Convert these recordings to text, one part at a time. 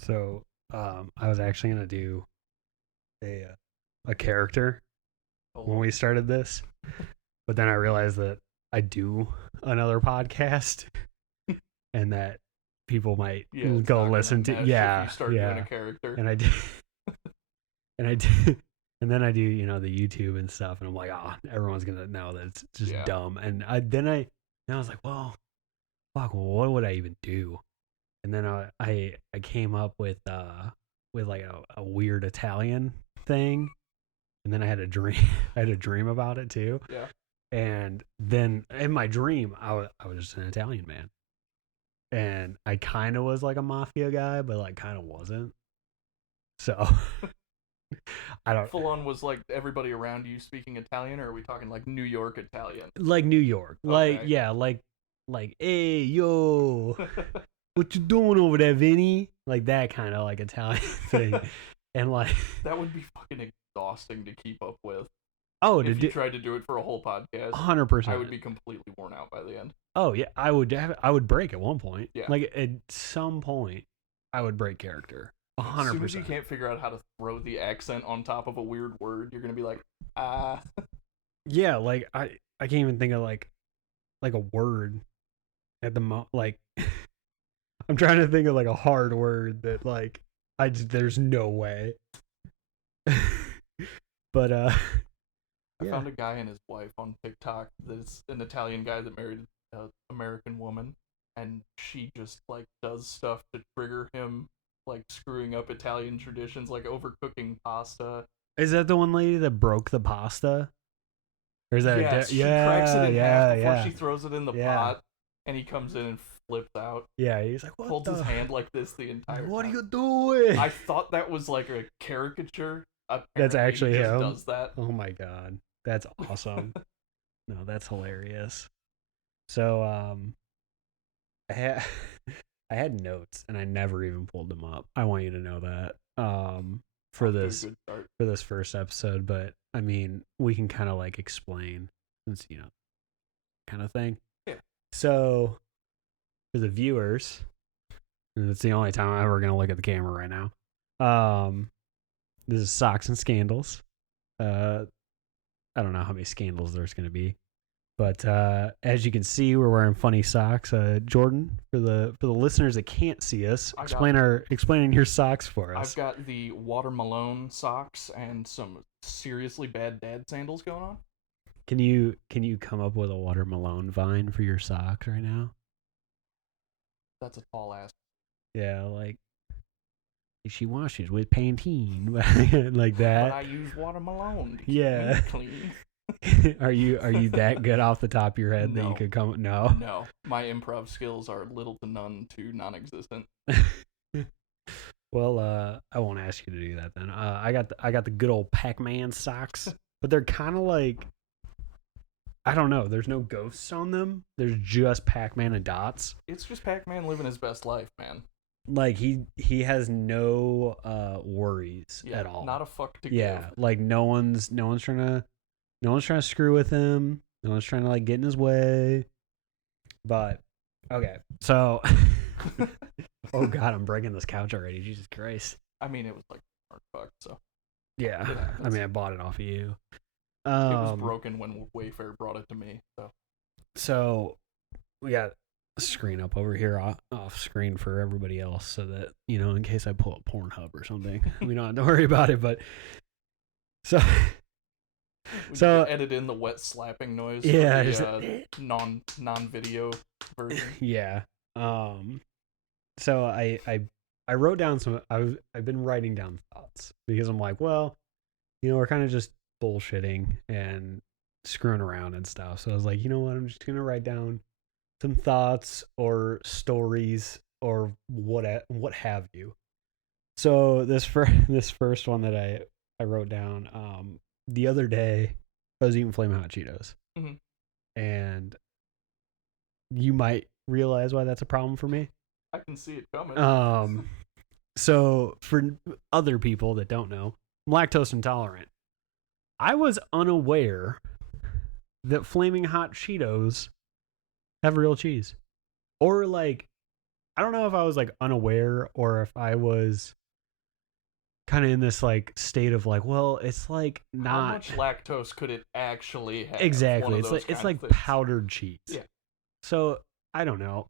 So, I was actually gonna do a character when we started this, but then I realized that I do another podcast, and that people might go listen to. If you start doing Yeah, a character. and I did, and I did, and then I do the YouTube and stuff, and I'm like, oh, everyone's gonna know that it's just dumb. And I was like, well, fuck, well, what would I even do? And then I came up with like a weird Italian thing, and then I had a dream. I had a dream about it too. Yeah. And then in my dream, I was just an Italian man, and I kind of was like a mafia guy, but like kind of wasn't. So I don't. Full on was like everybody around you speaking Italian, or are we talking like New York Italian? Like New York, like Okay. yeah, like hey yo, what you doing over there, Vinny? Like that kind of like Italian thing, and like that would be fucking exhausting to keep up with. Oh, if you tried to do it for a whole podcast, 100%, I would be completely worn out by the end. Oh yeah, I would break at one point. Yeah. Like at some point, I would break character. 100%. As soon as you can't figure out how to throw the accent on top of a weird word, you're gonna be like, ah. Yeah, like I can't even think of like a word at the like. I'm trying to think of like a hard word that like there's no way. But I found a guy and his wife on TikTok that's an Italian guy that married an American woman, and she just like does stuff to trigger him, like screwing up Italian traditions, like overcooking pasta. Is that the one lady that broke the pasta? Or is that she cracks it in half before she throws it in the pot, and he comes in and flips out. Yeah, he's like, what holds his hand like this the entire time. What are you doing? I thought that was like a caricature. Apparently that's actually he just him. Does that? Oh my god, that's awesome. No, that's hilarious. So I had notes and I never even pulled them up. I want you to know that for this first episode, but I mean we can kind of like explain since kind of thing. Yeah. So for the viewers, and it's the only time I'm ever gonna look at the camera right now. This is Socks and Scandals. I don't know how many scandals there's gonna be. But as you can see, we're wearing funny socks. Jordan, for the listeners that can't see us, explaining your socks for us. I've got the Water Malone socks and some seriously bad dad sandals going on. Can you come up with a Water Malone vine for your socks right now? That's a tall ass. Yeah, like she washes with Pantene, like that. But I use Water Malone to keep me clean. Are you that good off the top of your head that you could come? No, my improv skills are little to none to non-existent. Well, I won't ask you to do that then. I got the good old Pac-Man socks, but they're kind of like, I don't know. There's no ghosts on them. There's just Pac-Man and dots. It's just Pac-Man living his best life, man. Like he has no worries at all. Not a fuck to give. Like no one's trying to screw with him. No one's trying to like get in his way. But okay, so oh god, I'm breaking this couch already. Jesus Christ. I mean, it was like $100, so yeah. I mean, I bought it off of you. It was broken when Wayfair brought it to me. So we got a screen up over here off screen for everybody else, so that in case I pull up Pornhub or something, we don't have to worry about it. But so edit in the wet slapping noise. Yeah, for the, non-video version. Yeah. So I wrote down some. I've been writing down thoughts because I'm like, well, we're kind of just bullshitting and screwing around and stuff. So I was like, you know what? I'm just gonna write down some thoughts or stories or what have you. So this first one that I wrote down. The other day, I was eating Flamin' Hot Cheetos, and you might realize why that's a problem for me. I can see it coming. So for other people that don't know, I'm lactose intolerant. I was unaware that Flaming Hot Cheetos have real cheese, or like I don't know if I was like unaware or if I was kind of in this like state of like, well, it's like How not much lactose could it actually have? One exactly. of It's those like kind of things. powdered cheese. Yeah. So I don't know.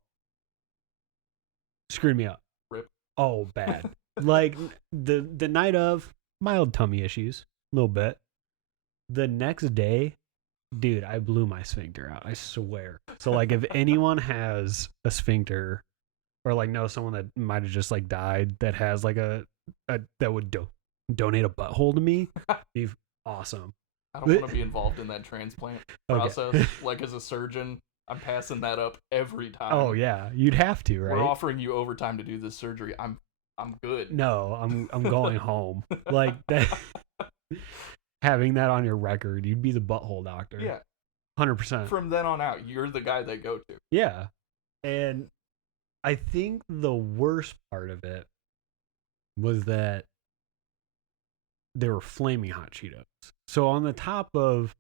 Screwed me up. Rip. Oh, bad. Like the night of mild tummy issues, a little bit. The next day, dude, I blew my sphincter out. I swear. So like, if anyone has a sphincter, or like knows someone that might have just like died that has like a that would donate a butthole to me, be awesome. I don't want to be involved in that transplant process. Okay. Like as a surgeon, I'm passing that up every time. Oh yeah, you'd have to, right? We're offering you overtime to do this surgery. I'm good. No, I'm going home. Like that. Having that on your record, you'd be the butthole doctor. Yeah. 100%. From then on out, you're the guy they go to. Yeah. And I think the worst part of it was that they were flaming hot Cheetos. So on the top of,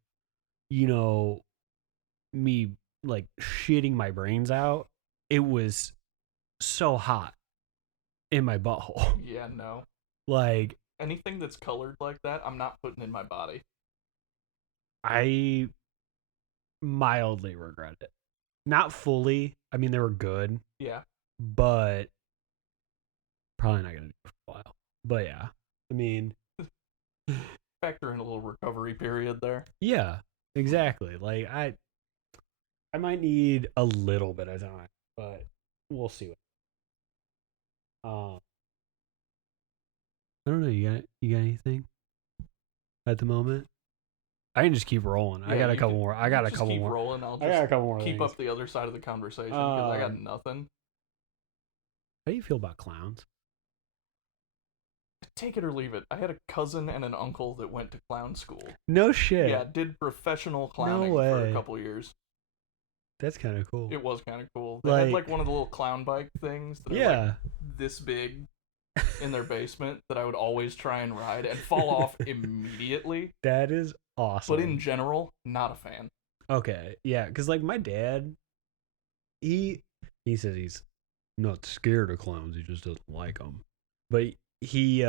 me like shitting my brains out, it was so hot in my butthole. Yeah, no. Like, anything that's colored like that, I'm not putting in my body. I mildly regret it. Not fully. I mean, they were good. Yeah. But probably not going to do it for a while. But yeah. I mean, factor in a little recovery period there. Yeah, exactly. Like I might need a little bit of time, but we'll see. I don't know. You got anything at the moment? I can just keep rolling. Yeah, I got a couple more. I got a just couple keep more. rolling. I'll just I got a couple more. keep things. up the other side of the conversation because I got nothing. How do you feel about clowns? Take it or leave it. I had a cousin and an uncle that went to clown school. No shit. Yeah, did professional clowning for a couple years. That's kind of cool. It was kind of cool. They had like one of the little clown bike things that are like this big in their basement that I would always try and ride and fall off immediately. That is awesome. But in general, not a fan. Okay, yeah, because like my dad, he says he's not scared of clowns. He just doesn't like them. But he's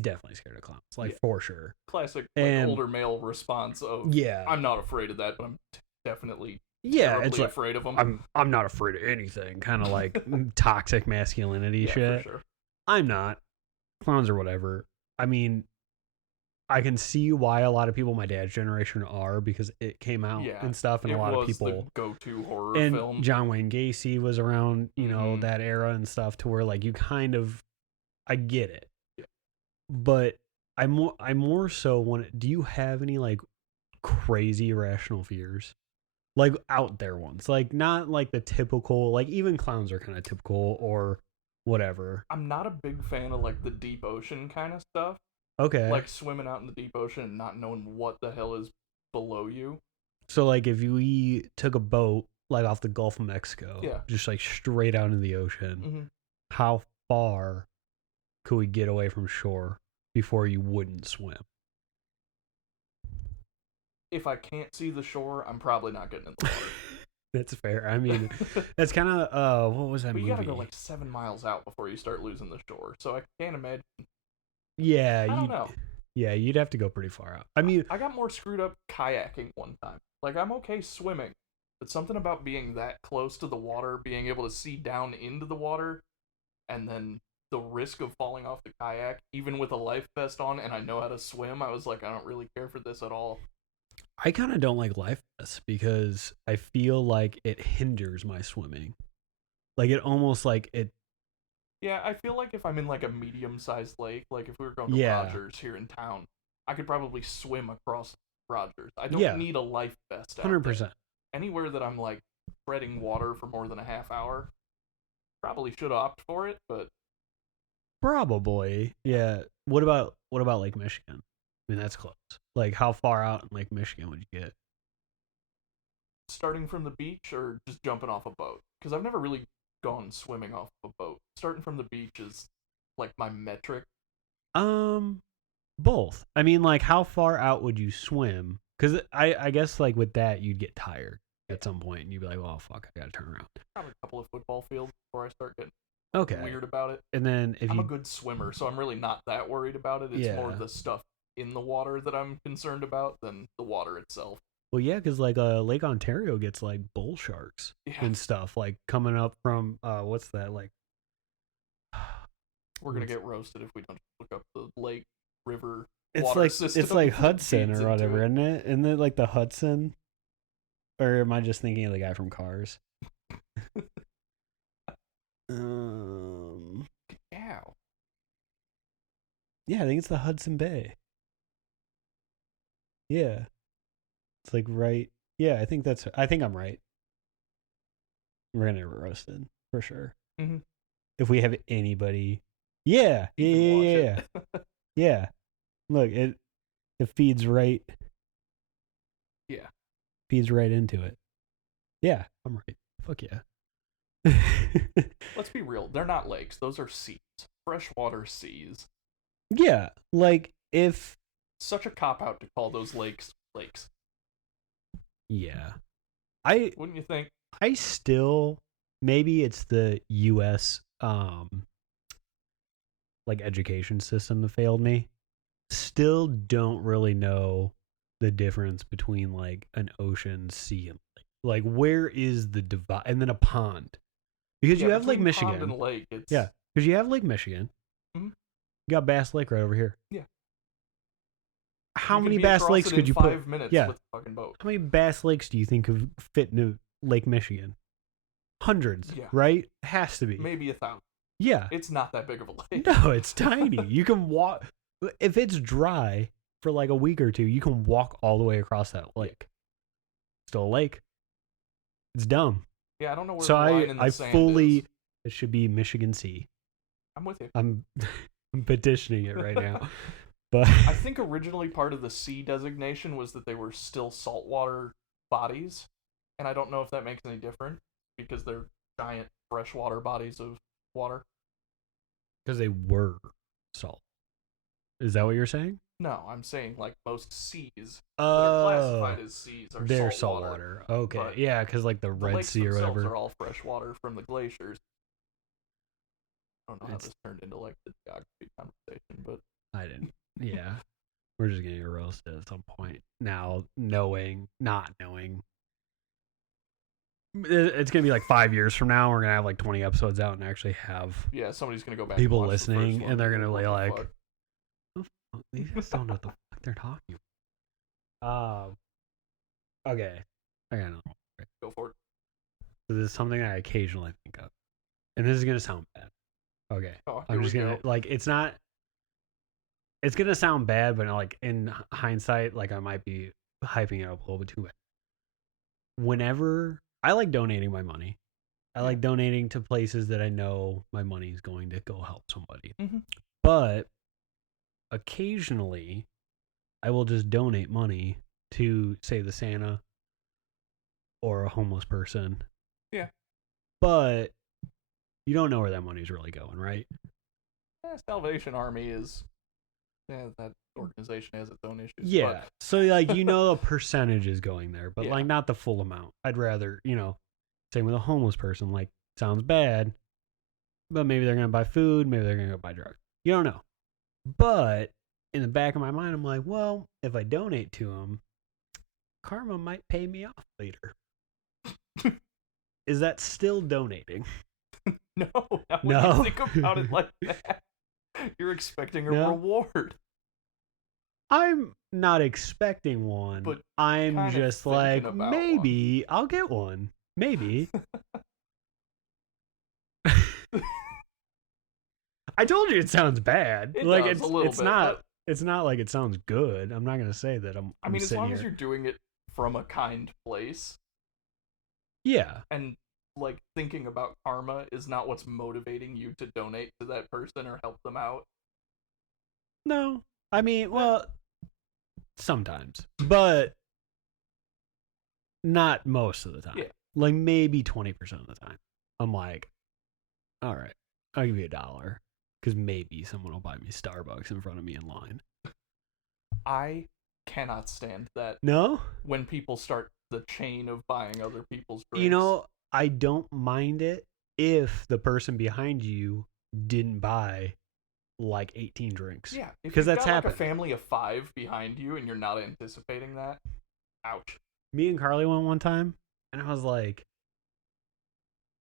definitely scared of clowns, like for sure. Classic older male response of I'm not afraid of that, but I'm definitely it's like, afraid of them. I'm not afraid of anything. Kind of like toxic masculinity shit. For sure. I'm not. Clowns or whatever. I mean, I can see why a lot of people my dad's generation are because it came out and stuff, and a lot of people the go-to horror and film. John Wayne Gacy was around, that era and stuff, to where like you kind of, I get it, but I more so want. Do you have any like crazy irrational fears, like out there ones, like not like the typical, like even clowns are kind of typical or whatever. I'm not a big fan of like the deep ocean kind of stuff. Okay. Like swimming out in the deep ocean and not knowing what the hell is below you. So like if we took a boat like off the Gulf of Mexico, just like straight out into the ocean, how far could we get away from shore before you wouldn't swim? If I can't see the shore, I'm probably not getting in the water. That's fair. I mean, that's kind of what was that movie? You gotta go like 7 miles out before you start losing the shore. So I can't imagine. Yeah, I don't know. Yeah, you'd have to go pretty far out. I mean, I got more screwed up kayaking one time. Like I'm okay swimming, but something about being that close to the water, being able to see down into the water, and then the risk of falling off the kayak, even with a life vest on, and I know how to swim, I was like, I don't really care for this at all. I kind of don't like life vests because I feel like it hinders my swimming. Like it almost like it. Yeah, I feel like if I'm in like a medium-sized lake, like if we were going to Rogers here in town, I could probably swim across Rogers. I don't need a life vest. 100%. Anywhere that I'm like treading water for more than a half hour, probably should opt for it, but probably, yeah. What about Lake Michigan? I mean, that's close. Like, how far out in Lake Michigan would you get? Starting from the beach or just jumping off a boat? Because I've never really gone swimming off of a boat. Starting from the beach is like my metric. Both. I mean, like, how far out would you swim? Because I guess like with that you'd get tired at some point and you'd be like, well, fuck, I gotta turn around. Probably a couple of football fields before I start getting Okay. weird about it. And then if I'm you a good swimmer, so I'm really not that worried about it. It's more yeah. the stuff in the water that I'm concerned about than the water itself. Well, yeah, because like Lake Ontario gets like bull sharks Yeah, and stuff like coming up from what's that like? we're gonna get roasted if we don't look up the lake, river, It's water like system that Hudson feeds or into whatever, it. isn't it? Isn't it like the Hudson? Or am I just thinking of the guy from Cars? Um, Ow. yeah, I think it's the Hudson Bay. Yeah, it's like right. Yeah, I think that's. I think I'm right. We're gonna get roasted for sure. Mm-hmm. If we have anybody, yeah, You can watch yeah. it. Yeah. Look, it feeds right Yeah. into it. Yeah, I'm right. Fuck yeah. Let's be real. They're not lakes. Those are seas. Freshwater seas. Yeah, like if Such a cop out to call those lakes lakes. yeah. I Wouldn't you think? I still maybe it's the US like education system that failed me. Still don't really know the difference between like an ocean, sea, and lake. Like where is the divide and then a pond? Because Yeah, you have Lake between Michigan. pond and lake, it's Yeah, because you have Lake Michigan. Mhm. You got Bass Lake right over here. Yeah. How you many can be Bass across Lakes it could in you 5 put? minutes Yeah. with a fucking boat. How many Bass Lakes do you think could fit into Lake Michigan? Hundreds, Yeah. right? Has to be. Maybe 1,000. Yeah. It's not that big of a lake. No, it's tiny. You can walk. If it's dry for like a week or two, you can walk all the way across that lake. Still a lake. It's dumb. Yeah, I don't know where So the line in the I sand fully, is. it should be Michigan Sea. I'm with you. I'm petitioning it right now. But I think originally part of the sea designation was that they were still saltwater bodies, and I don't know if that makes any difference because they're giant freshwater bodies of water. because they were salt. Is that what you're saying? No, I'm saying like most seas that Oh, are classified as seas are they're saltwater. saltwater. Okay, But yeah, because like the the Red lakes Sea or themselves whatever. are all freshwater from the glaciers. I don't know how It's- this turned into like the geography conversation, but I didn't. Yeah, we're just getting roasted at some point. Now, knowing, not knowing, it's gonna be like 5 years from now. We're gonna have like 20 episodes out and actually have yeah, somebody's gonna go back people and watch the listening, first one and they're be gonna what be the like, fuck? "Oh, these guys don't know what the fuck they're talking about." Okay, I got another one. Go for it. So this is something I occasionally think of, and this is gonna sound bad. Okay, Oh, I'm here just we gonna go. like it's not. It's gonna sound bad, but like in hindsight, like I might be hyping it up a little bit too much. Whenever I like donating my money, I like donating to places that I know my money is going to go help somebody. Mm-hmm. But occasionally, I will just donate money to, say, the Santa or a homeless person. Yeah. But you don't know where that money's really going, right? Salvation Army is that organization has its own issues. Yeah. But So like a percentage is going there, but Yeah. like not the full amount. I'd rather, same with a homeless person, like sounds bad, but maybe they're gonna buy food, maybe they're gonna go buy drugs. You don't know. But in the back of my mind, I'm like, well, if I donate to them, karma might pay me off later. Is that still donating? no, not No. when you think about it like that. You're expecting a No. reward. I'm not expecting one. But I'm kind of just thinking like, about maybe I'll get one. Maybe. I told you it sounds bad. It like does, a little it's bit, not but- it's not like it sounds good. I'm not gonna say that I mean, as sitting long as here. you're doing it from a kind place Yeah. and like thinking about karma is not what's motivating you to donate to that person or help them out. No. I mean, well, sometimes. But not most of the time. Yeah. Like maybe 20% of the time. I'm like, all right, I'll give you $1. Because maybe someone will buy me Starbucks in front of me in line. I cannot stand that No? when people start the chain of buying other people's drinks. I don't mind it if the person behind you didn't buy like 18 drinks. Yeah, if because you've that's got like a happened. family of 5 behind you and you're not anticipating that, ouch. Me and Carly went one time, and I was like,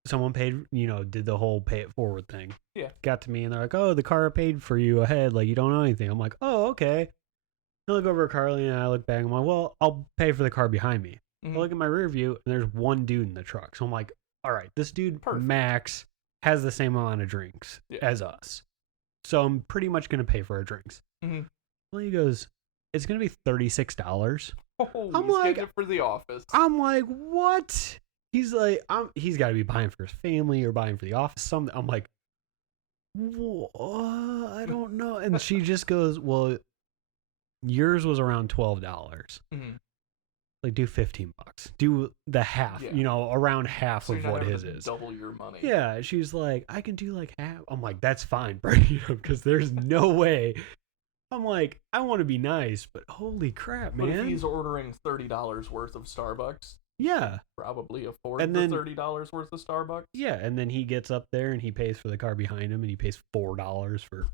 someone paid, did the whole pay it forward thing. Yeah. Got to me, and they're like, "Oh, the car paid for you ahead. Like, you don't know anything." I'm like, "Oh, okay." I look over at Carly, and I look back. I'm like, "Well, I'll pay for the car behind me." I look at my rear view, and there's one dude in the truck. So I'm like, "All right, this dude Perfect. Max has the same amount of drinks as us, so I'm pretty much gonna pay for our drinks." Well, he goes, "It's gonna be $36." Oh, I'm he's like, getting it for the office. I'm like, what? He's like, he's got to be buying for his family or buying for the office. Something. I'm like, what? I don't know. And she just goes, well, yours was around $12. Like, do $15. Do the half. Around half so of what his is. Double your money. Yeah, she's like, I can do like half. I'm like, that's fine, bro. Because there's no way. I'm like, I want to be nice, but holy crap, man. But if he's ordering $30 worth of Starbucks, yeah, probably afford the $30 worth of Starbucks. Yeah, and then he gets up there and he pays for the car behind him, and he pays $4 for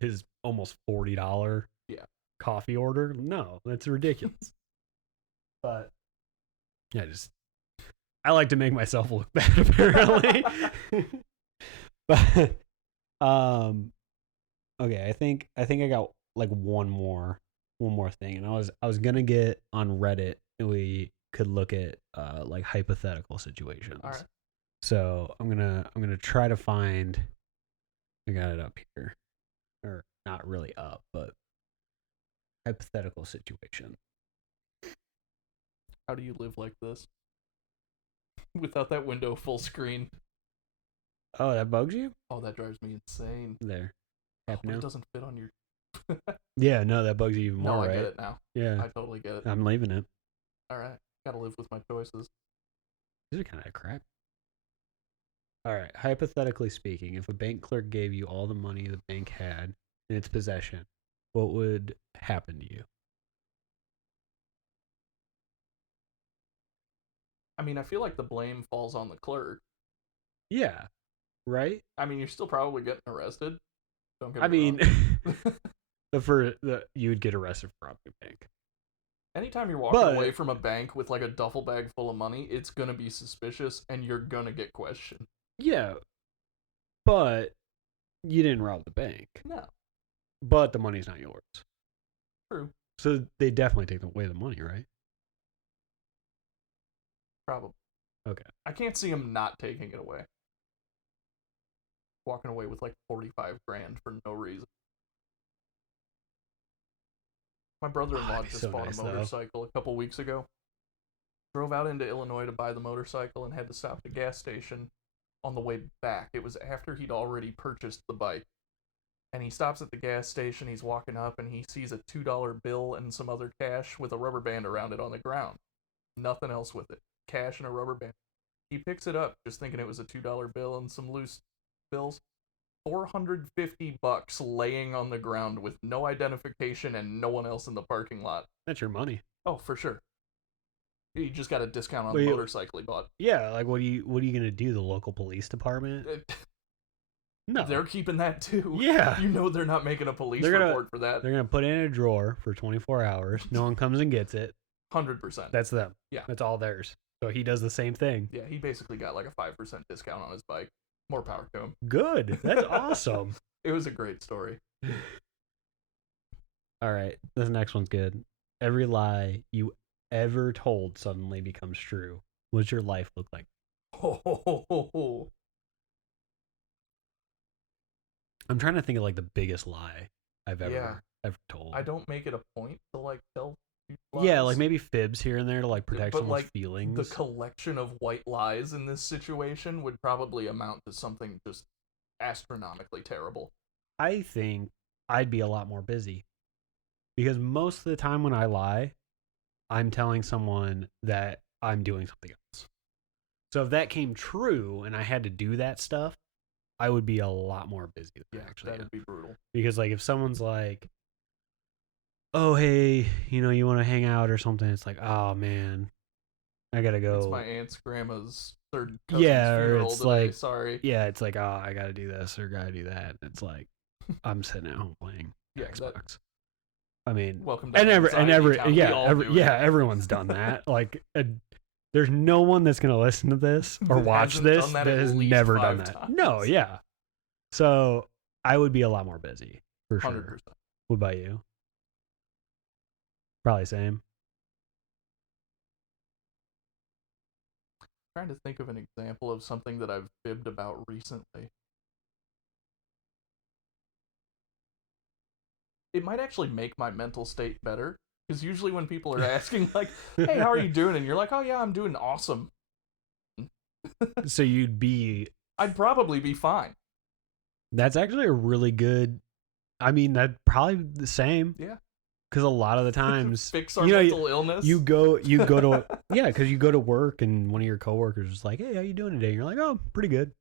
his almost $40 coffee order. No, that's ridiculous. But yeah, I like to make myself look bad, apparently. But okay, I think I got like one more thing, and I was gonna get on Reddit, and we could look at like hypothetical situations. All right. So I'm gonna try to find. I got it up here, or not really up, but hypothetical situation. How do you live like this without that window full screen? Oh, that bugs you? Oh, that drives me insane. There. But it doesn't fit on your. Yeah, no, that bugs you even more, no, right? I get it now. Yeah, I totally get it. I'm leaving it. All right, gotta live with my choices. These are kind of crap. All right, hypothetically speaking, if a bank clerk gave you all the money the bank had in its possession, what would happen to you? I mean, I feel like the blame falls on the clerk. Yeah, right? I mean, you're still probably getting arrested. Don't get I me mean, you would get arrested for robbing a bank. Anytime you're walking away from a bank with like a duffel bag full of money, it's gonna be suspicious, and you're gonna get questioned. Yeah, but you didn't rob the bank. No. But the money's not yours. True. So they definitely take away the money, right? Probably. Okay. I can't see him not taking it away. Walking away with like 45 grand for no reason. My brother-in-law just bought a motorcycle a couple weeks ago. Drove out into Illinois to buy the motorcycle and had to stop at a gas station on the way back. It was after he'd already purchased the bike. And he stops at the gas station, he's walking up, and he sees a $2 bill and some other cash with a rubber band around it on the ground. Nothing else with it. Cash and a rubber band. He picks it up, just thinking it was a $2 bill and some loose bills. $450 laying on the ground with no identification and no one else in the parking lot. That's your money. Oh, for sure. You just got a discount on the motorcycle he bought. Yeah, like what are you gonna do? The local police department? No, they're keeping that too. Yeah, you know they're not making a police report for that. They're gonna put it in a drawer for 24 hours. No one comes and gets it. 100%. That's them. Yeah, that's all theirs. So he does the same thing. Yeah, he basically got like a 5% discount on his bike. More power to him. Good. That's awesome. It was a great story. All right, this next one's good. Every lie you ever told suddenly becomes true. What's your life look like? I'm trying to think of like the biggest lie I've ever told. I don't make it a point to like tell lies. Yeah, like maybe fibs here and there to like protect someone's like, feelings. The collection of white lies in this situation would probably amount to something just astronomically terrible. I think I'd be a lot more busy. Because most of the time when I lie, I'm telling someone that I'm doing something else. So if that came true and I had to do that stuff, I would be a lot more busy than I actually that'd be brutal. Because like if someone's like, oh, hey, you want to hang out or something, it's like, oh man, I gotta go. It's my aunt's grandma's third cousin's Yeah, or funeral it's today. like, Sorry. yeah, it's like, oh, I gotta do this or gotta do that. It's like, I'm sitting at home playing Yeah, that. Xbox. I mean, Welcome to anxiety town. We all do it. everyone's done that. Like, there's no one that's gonna listen to this or That watch hasn't this done that that at has least never done 5 that. times. No, yeah. So I would be a lot more busy for sure. 100%. What about you? Probably same. Trying to think of an example of something that I've fibbed about recently. It might actually make my mental state better, because usually when people are asking like, "Hey, how are you doing?" and you're like, "Oh yeah, I'm doing awesome," So you'd be. I'd probably be fine. That's actually a really good. I mean, that probably the same. Yeah. Because a lot of the times, Fix our mental illness. you go to yeah, because you go to work and one of your coworkers is like, "Hey, how you doing today?" And you're like, "Oh, pretty good."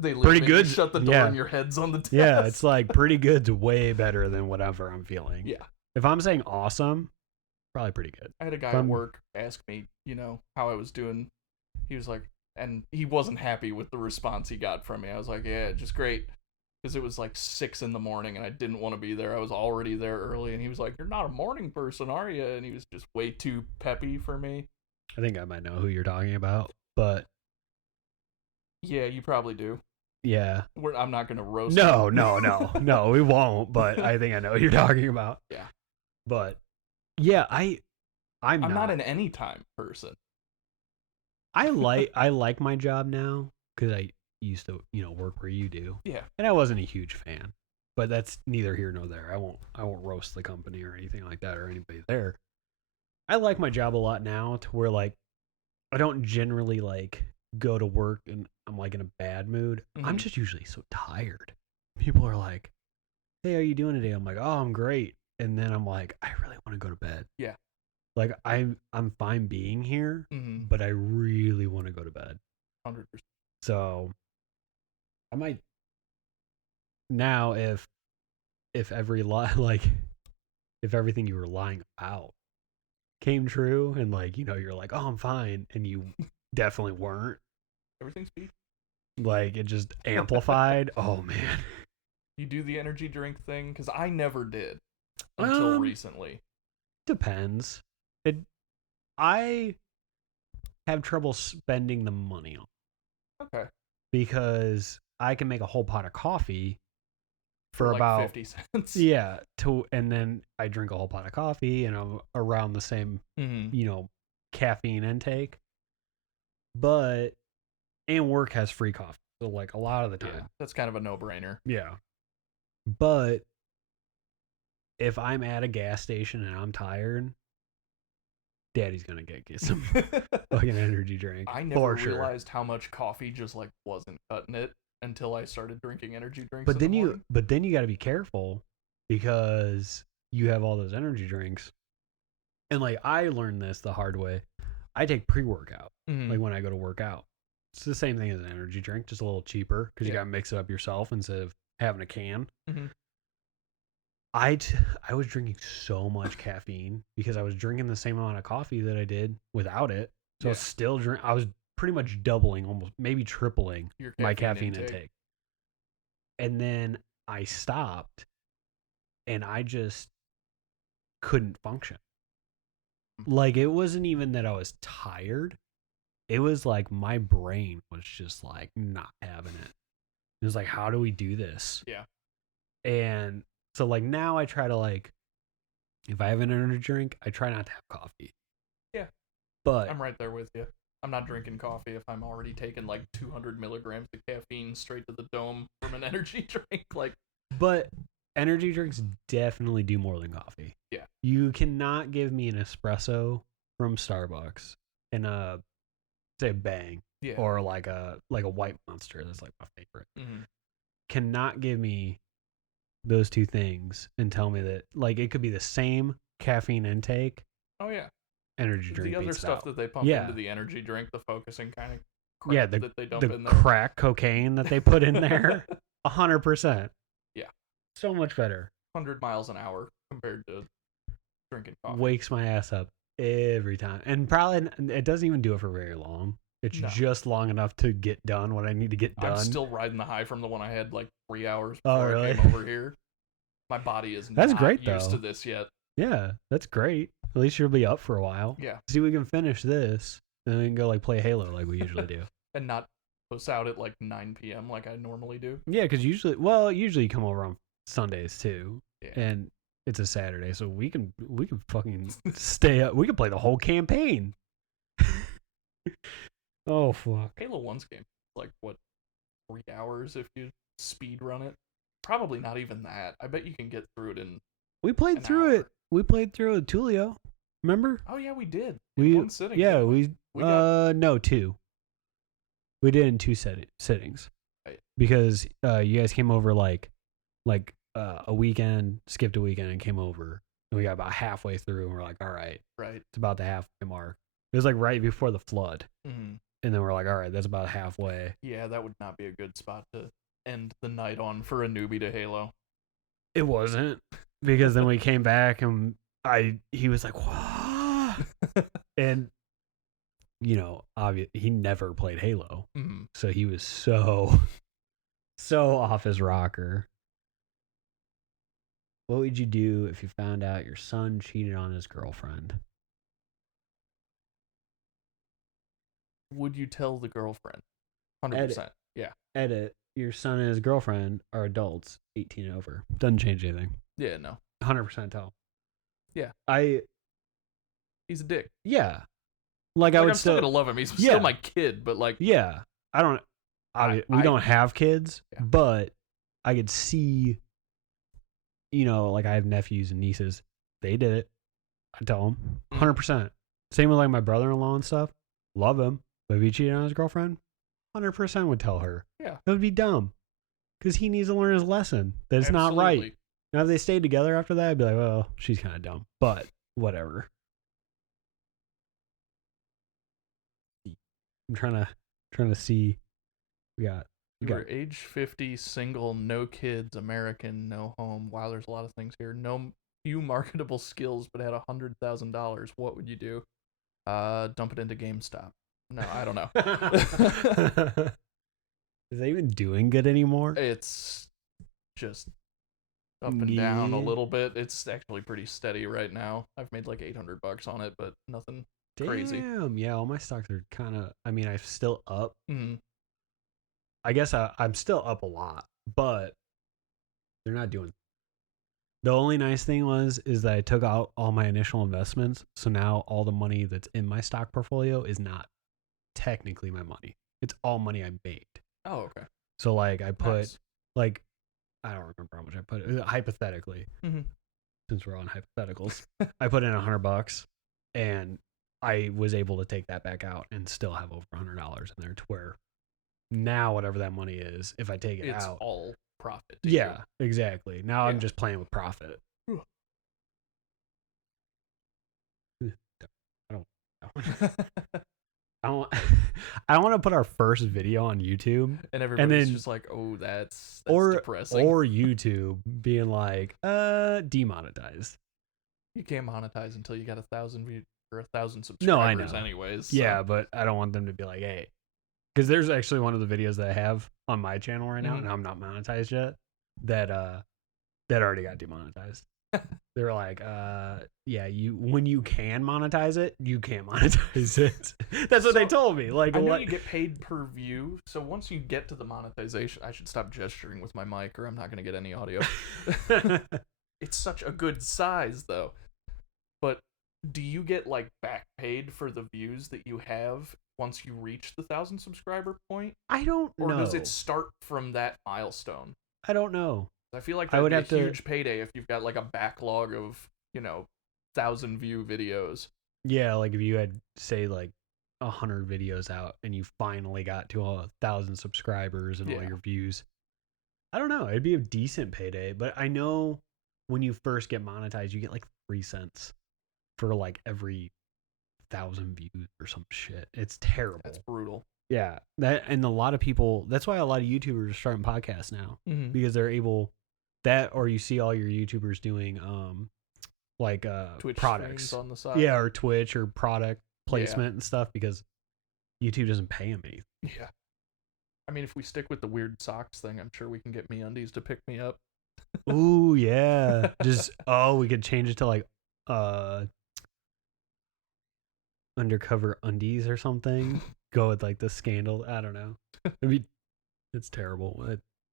They leave Pretty and good. you shut the door Yeah. and your head's on the desk. Yeah, it's like pretty good's way better than whatever I'm feeling. Yeah. If I'm saying awesome, probably pretty good. I had a guy at work ask me, how I was doing. He was like, and he wasn't happy with the response he got from me. I was like, yeah, just great. Because it was like 6 a.m. and I didn't want to be there. I was already there early. And he was like, "You're not a morning person, are you?" And he was just way too peppy for me. I think I might know who you're talking about, but yeah, you probably do. Yeah. I'm not going to roast No, him. no, we won't, but I think I know what you're talking about. Yeah. But yeah, I'm not an anytime person. I like my job now because I used to, work where you do. Yeah. And I wasn't a huge fan. But that's neither here nor there. I won't roast the company or anything like that or anybody there. I like my job a lot now to where like I don't generally like go to work and I'm like in a bad mood. Mm-hmm. I'm just usually so tired. People are like, "Hey, how you doing today?" I'm like, "Oh, I'm great." And then I'm like, "I really want to go to bed." Yeah. Like I'm fine being here, but I really want to go to bed. 100%. So I might now if every like if everything you were lying about came true and like you're like, "Oh, I'm fine," and you definitely weren't. Everything's peak. Like it just amplified. Oh man. You do the energy drink thing? Because I never did until recently. Depends. I have trouble spending the money on. Okay. Because I can make a whole pot of coffee for like about 50 cents. Yeah, and then I drink a whole pot of coffee and I'm around the same, caffeine intake. But and work has free coffee. So like a lot of the time. Yeah, that's kind of a no-brainer. Yeah. But if I'm at a gas station and I'm tired, Daddy's gonna get some fucking energy drink. I never realized how much coffee just like wasn't cutting it until I started drinking energy drinks. But then you got to be careful because you have all those energy drinks, and like I learned this the hard way. I take pre-workout like when I go to work out. It's the same thing as an energy drink, just a little cheaper because you got to mix it up yourself instead of having a can. I was drinking so much caffeine because I was drinking the same amount of coffee that I did without it. So I was pretty much doubling, almost maybe tripling my caffeine intake. And then I stopped and I just couldn't function. Like it wasn't even that I was tired. It was like my brain was just like not having it. It was like, how do we do this? Yeah. And so like now I try to like, if I have an energy drink, I try not to have coffee. Yeah. But I'm right there with you. I'm not drinking coffee if I'm already taking like 200 milligrams of caffeine straight to the dome from an energy drink. But energy drinks definitely do more than coffee. Yeah. You cannot give me an espresso from Starbucks and say a Bang or like a White Monster. That's like my favorite. Cannot give me those two things and tell me that like it could be the same caffeine intake. Oh yeah. Energy drink. The other stuff that they pump into the energy drink, the focusing kind of crap that they dump in there. The crack cocaine that they put in there. 100%. Yeah. So much better. 100 miles an hour compared to drinking coffee. Wakes my ass up every time. And probably it doesn't even do it for very long. It's No. just long enough to get done what I need to get done. I'm still riding the high from the one I had like 3 hours Oh, before really? I came over here. My body is That's not great, used though. to this yet. Yeah, that's great. At least you'll be up for a while. Yeah. See, we can finish this, and then we can go like play Halo like we usually do. And not puss out at like 9 p.m. like I normally do. Yeah, because usually you come over on Sundays too, Yeah. and it's a Saturday, so we can fucking stay up. We can play the whole campaign. Oh fuck! Halo 1's game, like what, 3 hours if you speed run it? Probably not even that. I bet you can get through it in. We played through it. We played through it, Tulio. Remember? Oh yeah, we did. In one sitting. Yeah, we got, no, two. We did in two sittings. Right. Because you guys came over like a weekend, skipped a weekend, and came over. And we got about halfway through, and we're like, all right, it's about the halfway mark. It was like right before the flood. Mm-hmm. And then we're like, all right, that's about halfway. Yeah, that would not be a good spot to end the night on for a newbie to Halo. It wasn't, because then we came back and he was like, "Whoa," and you know, he never played Halo, so he was so off his rocker. What would you do if you found out your son cheated on his girlfriend? Would you tell the girlfriend? 100%. Yeah. Edit. Your son and his girlfriend are adults, 18 and over. Doesn't change anything. Yeah, no. 100% tell. Yeah. He's a dick. Yeah. Like I would I'm still gonna love him. He's still my kid, but like. Yeah. We don't have kids, but I could see, you know, like I have nephews and nieces. They did it. I tell them 100%. Same with like my brother-in-law and stuff. Love him. But if he cheated on his girlfriend, 100% would tell her. Yeah. It would be dumb. Because he needs to learn his lesson. That it's not right. Now, if they stayed together after that, I'd be like, well, she's kind of dumb. But whatever. I'm trying to see. You're age 50, single, no kids, American, no home. Wow, there's a lot of things here. No few marketable skills, but had $100,000. What would you do? Dump it into GameStop. No, I don't know. Is that even doing good anymore? It's just up and down a little bit. It's actually pretty steady right now. I've made like $800 on it, but nothing crazy. Damn, yeah, all my stocks are kind of. I mean, I'm still up. Mm-hmm. I guess I'm still up a lot, but they're not doing. The only nice thing is that I took out all my initial investments, so now all the money that's in my stock portfolio is not technically my money. It's all money I made. Oh, okay. So like I put like I don't remember how much I put hypothetically. Mm-hmm. Since we're on hypotheticals, I put in $100 and I was able to take that back out and still have over $100 in there to where now whatever that money is, if I take it out, it's all profit. Yeah, exactly. Now I'm just playing with profit. I want to put our first video on YouTube, and everybody's just like, "Oh, that's depressing." Or YouTube being like, demonetized. You can't monetize until you got 1,000 views or 1,000 subscribers. No, I know. Anyways, yeah, but I don't want them to be like, "Hey," because there's actually one of the videos that I have on my channel right now, and I'm not monetized yet. That already got demonetized. They're like, yeah, when you can monetize it, you can't monetize it. That's what they told me. Like, I know you get paid per view, so once you get to the monetization, I should stop gesturing with my mic, or I'm not going to get any audio. It's such a good size, though. But do you get like back paid for the views that you have once you reach the 1,000 subscriber point? I don't know. Or does it start from that milestone? I don't know. I feel like that would be a huge payday if you've got like a backlog of, 1,000 view videos. Yeah, like if you had, say, like 100 videos out and you finally got to 1,000 subscribers and all your views. I don't know. It'd be a decent payday, but I know when you first get monetized, you get like 3 cents for like every 1,000 views or some shit. It's terrible. That's brutal. Yeah, and a lot of people. That's why a lot of YouTubers are starting podcasts now because they're able. That or you see all your YouTubers doing like Twitch products on the side. Yeah, or Twitch or product placement and stuff because YouTube doesn't pay him anything. Yeah. I mean, if we stick with the weird socks thing, I'm sure we can get MeUndies to pick me up. Ooh, yeah. Just we could change it to like undercover undies or something. Go with like the scandal. I don't know. It's terrible.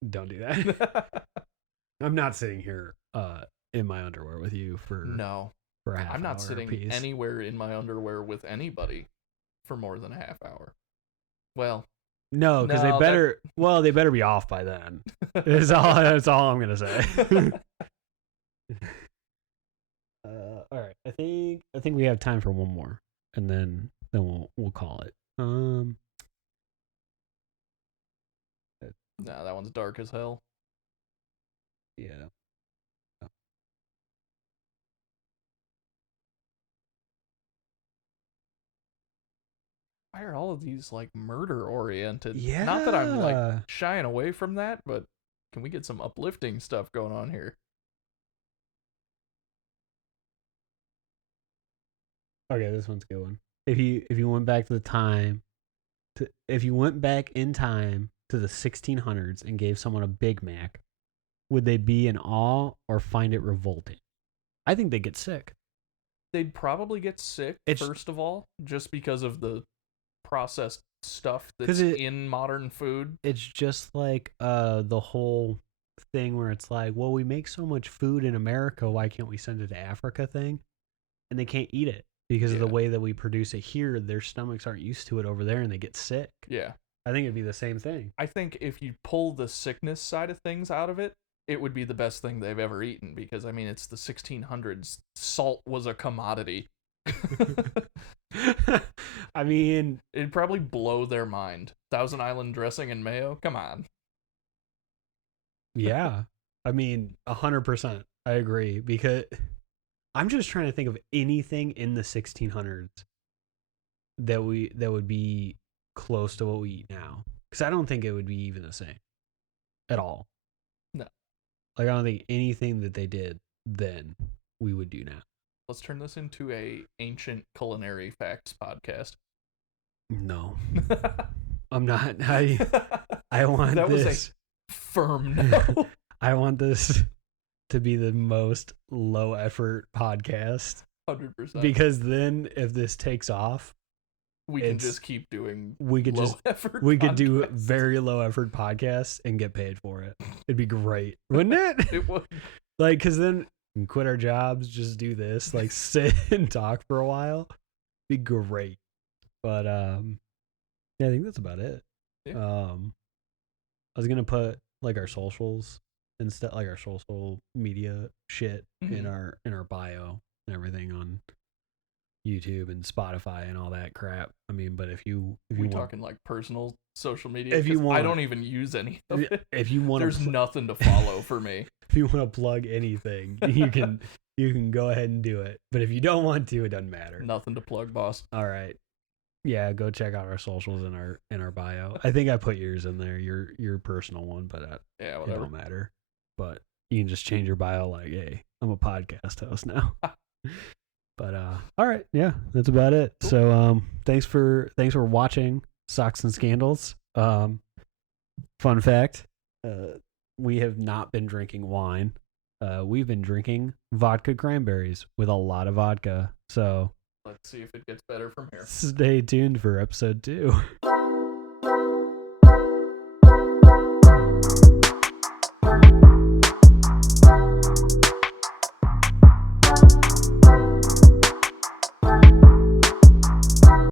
Don't do that. I'm not sitting here in my underwear with you for a half I'm not hour sitting piece. anywhere in my underwear with anybody for more than a half hour. Well, no, because they better be off by then. That's all I'm gonna say. All right, I think we have time for one more, and then we'll call it. No, that one's dark as hell. Yeah. Why are all of these like murder oriented? Yeah. Not that I'm like shying away from that, but can we get some uplifting stuff going on here? Okay, this one's a good one. If you went back to the time, if you went back in time to the 1600s and gave someone a Big Mac, would they be in awe or find it revolting? I think they'd get sick. They'd probably get sick, first of all, just because of the processed stuff that's in modern food. It's just like the whole thing where it's like, well, we make so much food in America, why can't we send it to Africa thing? And they can't eat it because of the way that we produce it here. Their stomachs aren't used to it over there and they get sick. Yeah. I think it'd be the same thing. I think if you pull the sickness side of things out of it, it would be the best thing they've ever eaten because, I mean, it's the 1600s. Salt was a commodity. I mean, it'd probably blow their mind. Thousand Island dressing and mayo? Come on. Yeah. I mean, 100%. I agree because I'm just trying to think of anything in the 1600s that would be close to what we eat now. Because I don't think it would be even the same at all. No. Like, I don't think anything that they did then we would do now. Let's turn this into a ancient culinary facts podcast. No. I'm not. I want that this. Was a firm no. I want this to be the most low effort podcast. 100%. Because then if this takes off, we can just keep doing effort we could do very low effort podcasts and get paid for it. It'd be great, wouldn't it? It would. Like, because then we can quit our jobs, just do this, like sit and talk for a while. Be great. But yeah, I think that's about it. Yeah. I was gonna put like our socials instead, like our social media shit in our bio and everything on YouTube and Spotify and all that crap. I mean, but if you talking like personal social media, if you want, I don't even use any of it. If you want, there's nothing to follow for me. If you want to plug anything, you can go ahead and do it. But if you don't want to, it doesn't matter. Nothing to plug, boss. All right. Yeah, go check out our socials in our bio. I think I put yours in there, your personal one, but yeah, whatever. It don't matter. But you can just change your bio like, hey, I'm a podcast host now. But all right, yeah, that's about it. Cool. So thanks for watching Socks and Scandals. Fun fact, we have not been drinking wine. We've been drinking vodka cranberries with a lot of vodka. So let's see if it gets better from here. Stay tuned for episode 2.